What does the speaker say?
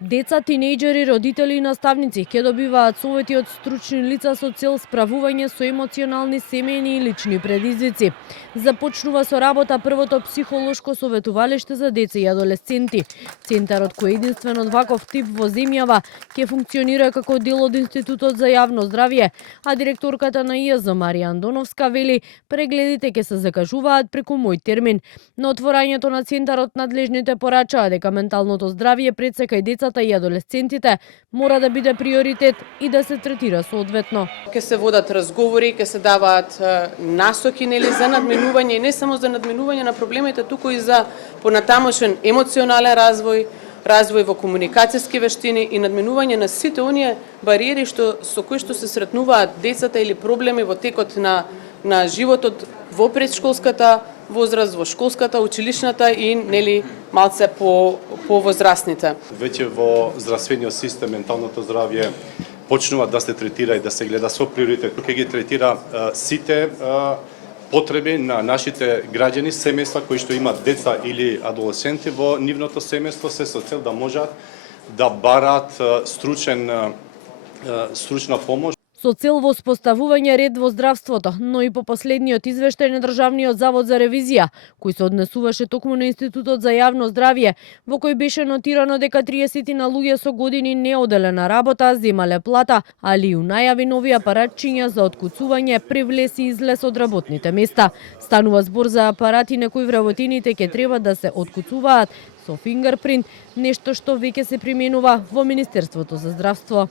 Деца, тинејџери, родители и наставници ќе добиваат совети од стручни лица со цел справување со емоционални, семејни и лични предизвици. Започнува со работа првото психолошко советувалиште за деца и адолесценти. Центарот, кој е единствен од ваков тип во земјава, ќе функционира како дел од Институтот за јавно здравје, а директорката на ИАЗ Марија Андоновска вели, прегледите ќе се закажуваат преку мој термин. На отворањето на центарот надлежните порачаа дека менталното здравје пред сека и децата и адолесцентите мора да биде приоритет и да се третира соодветно. Ке се водат разговори, ке се даваат насоки за надменување, и не само за надменување на проблемите, туку и за понатамошен емоционален развој во комуникацијски вештини и надменување на сите оние бариери со кои што се сретнуваат децата или проблеми во текот на животот во предшколската возраст, во школската, училишната и малце по возрастните. Веќе во здравствениот систем менталното здравје почнува да се третира и да се гледа со приоритет. Ќе ги третира сите потреби на нашите граѓани, семејства кои што имаат деца или адолесценти во нивното семејство, се со цел да можат да бараат стручна помош. Со цел воспоставување ред во здравството, но и по последниот извештај на Државниот завод за ревизија, кој се однесуваше токму на Институтот за јавно здравје, во кој беше нотирано дека 30 на луѓе со години неоделена работа земале плата, али и најави нови апаратчиња за откуцување, привлез и излез од работните места. Станува збор за апарати на кои вработените ќе треба да се откуцуваат со фингерпринт, нешто што веќе се применува во Министерството за здравство.